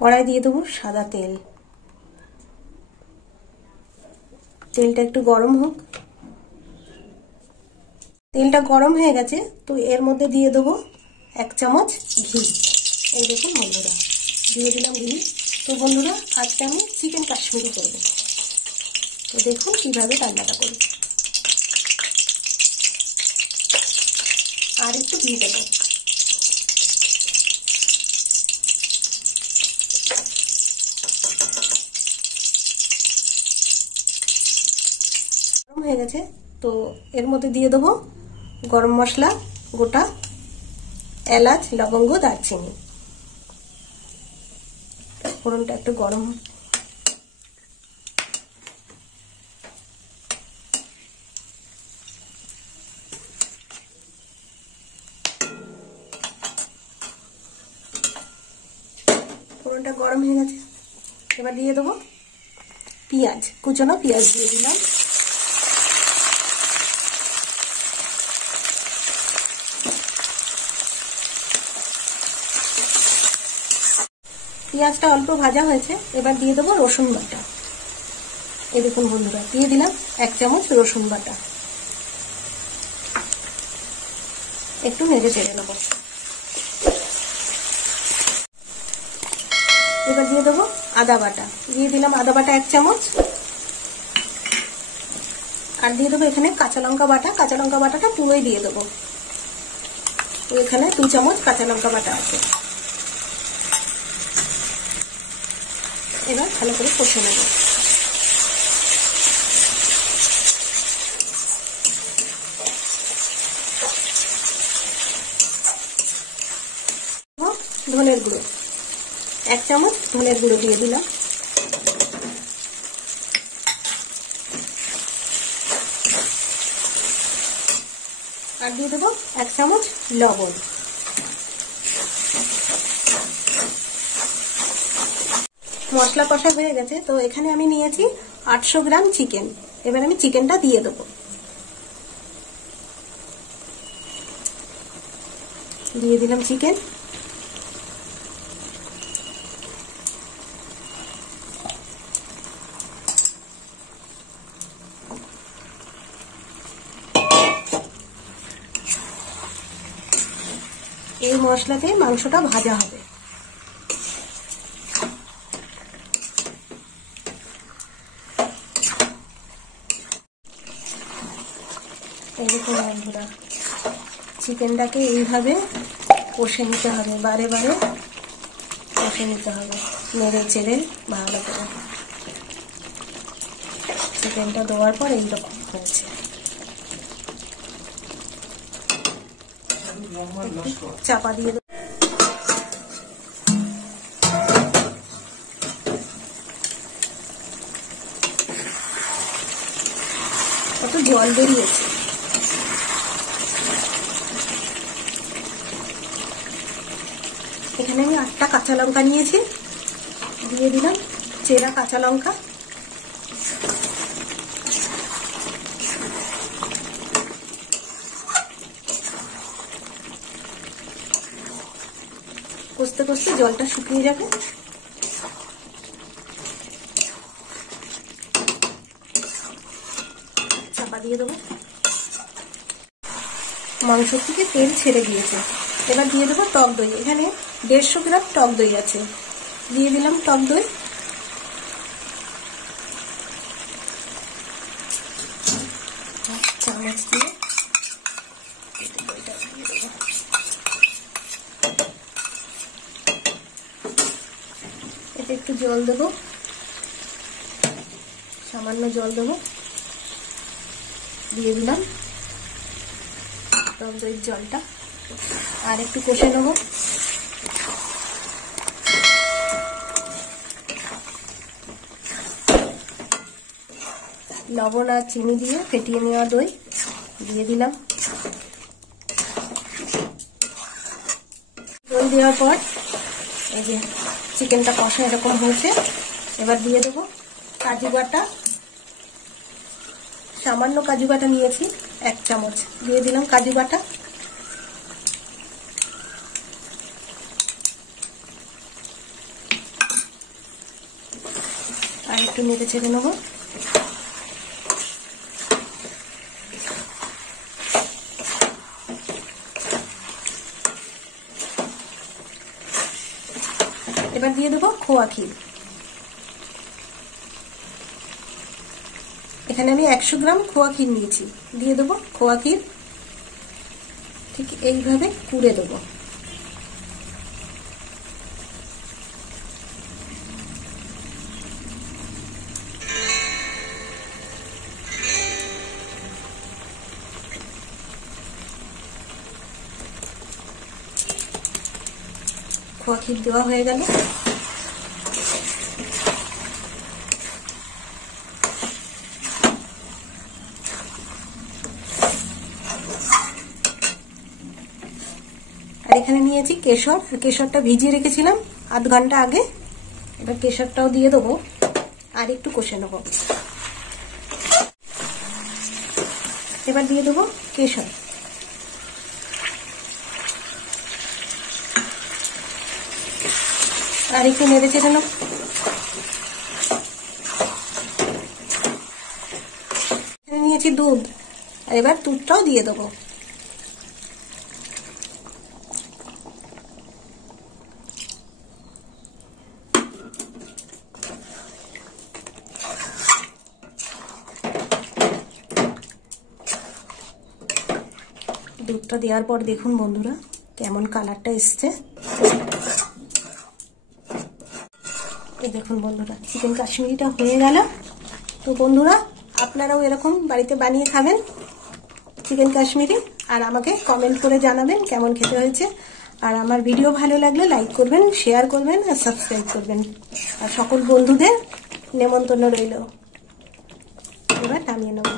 কড়াই দিয়ে দেবো সাদা তেল। তেলটা একটু গরম হোক। তেলটা গরম হয়ে গেছে, তো এর মধ্যে দিয়ে দেবো 1 চামচ ঘি। এই দেখুন বন্ধুরা, দিয়ে দিলাম ঘি। তো বন্ধুরা, আজকে আমি চিকেন কাশ্মীরি করব। তো দেখুন কিভাবে রান্নাটা করি। আর একটু ঘি দেবো। গরম হয়ে গেছে, তো এর মধ্যে দিয়ে দেবো গরম মশলা গোটা, এলাচ, লবঙ্গ, দারচিনি। ফোড়নটা একটু গরম ফোড়নটা গরম হয়ে গেছে। এবার দিয়ে দেবো পেঁয়াজ, কুচানো পেঁয়াজ দিয়ে দিলাম। পেঁয়াজটা অল্প ভাজা হয়েছে, এবার দিয়ে দেবো রসুন বাটা। এই দেখুন বন্ধুরা, দিয়ে দিলাম 1 চামচ রসুন বাটা। একটু নেড়ে চেড়ে নেবো। এবার দিয়ে দেবো আদা বাটা। দিয়ে দিলাম আদা বাটা 1 চামচ। আর দিয়ে দেবো এখানে কাঁচা লঙ্কা বাটা। কাঁচা লঙ্কা বাটাটা পুরোই দিয়ে দেবো। এখানে 2 চামচ কাঁচা লঙ্কা বাটা আছে। এবার ভালো করে কষে নেব। ধনের গুঁড়ো 1 চামচ ধনের গুঁড়ো দিয়ে দিলাম। আর দিয়ে দেবো 1 চামচ লবণ। মশলা কষা হয়ে গেছে, তো এখানে আমি নিয়েছি 800 গ্রাম চিকেন। এবার আমি চিকেনটা দিয়ে দেবো। দিয়ে দিলাম চিকেন। এই মশলাতে মাংসটা ভাজা হবে। এই দেখুন বন্ধুরা, চিকেনটাকে এইভাবে কষে নিতে হবে, বারে বারে কষে নিতে হবে, নেড়ে চেড়ে ভালো করে। চিকেনটা দেওয়ার পর এইরকম হয়েছে। চাপা দিয়ে দেবো। কত জল বেরিয়েছে। এখানে আমি 8টা কাঁচা লঙ্কা নিয়েছি। দিয়ে দিলাম চেরা কাঁচা লঙ্কা। কষতে কষতে জলটা শুকিয়ে যাবে। চাপা দিয়ে দেবো। মাংস থেকে তেল ছেড়ে গিয়েছে। এবার দিয়ে দেবো টক দই। এখানে 150 গ্রাম টক দই আছে। দিয়ে দিলাম টক দই। চামচ দিয়ে দইটা দিয়ে দেবো। এতে একটু জল দেবো, সামান্য জল দেবো। দিয়ে দিলাম টক দইয়ের জলটা। আর একটু কষে নেবো। লবণ আর চিনি দিয়ে ফেটিয়ে নেওয়া দই দিয়ে দিলাম। দই দেওয়ার পর এই যে চিকেনটা কষা এরকম হয়েছে। এবার দিয়ে দেবো কাজু বাটা। সামান্য কাজু বাটা নিয়েছি 1 চামচ। দিয়ে দিলাম কাজু বাটা। আর একটু নেড়ে ছেড়ে নেবো। এবার দিয়ে দেবো খোয়া ক্ষীর। এখানে আমি 100 গ্রাম খোয়া ক্ষীর নিয়েছি, দিয়ে দেবো খোয়া ক্ষীর। ঠিক এইভাবে কুড়ে দেবো। খোয়া ক্ষীর দেওয়া হয়ে গেল। আর এখানে নিয়েছি কেশর, কেশরটা ভিজিয়ে রেখেছিলাম আধ ঘন্টা আগে। এবার কেশরটাও দিয়ে দেবো আর একটু কষে নেব। এবার দিয়ে দেবো কেশর। আর একটু নেড়ে চেড়ে নেব। নিয়েছি দুধ, আর এবার দুধটাও দিয়ে দেবো। দুধটা দেওয়ার পর দেখুন বন্ধুরা কেমন কালারটা এসছে। এই দেখুন বন্ধুরা চিকেন কাশ্মীরিটা হয়ে গেল। তো বন্ধুরা আপনারাও এরকম বাড়িতে বানিয়ে খাবেন চিকেন কাশ্মীরি, আর আমাকে কমেন্ট করে জানাবেন কেমন খেতে হয়েছে। আর আমার ভিডিও ভালো লাগলে লাইক করবেন, শেয়ার করবেন আর সাবস্ক্রাইব করবেন। আর সকল বন্ধুদের নেমন্তন্ন রইল। এবার নামিয়ে নেব।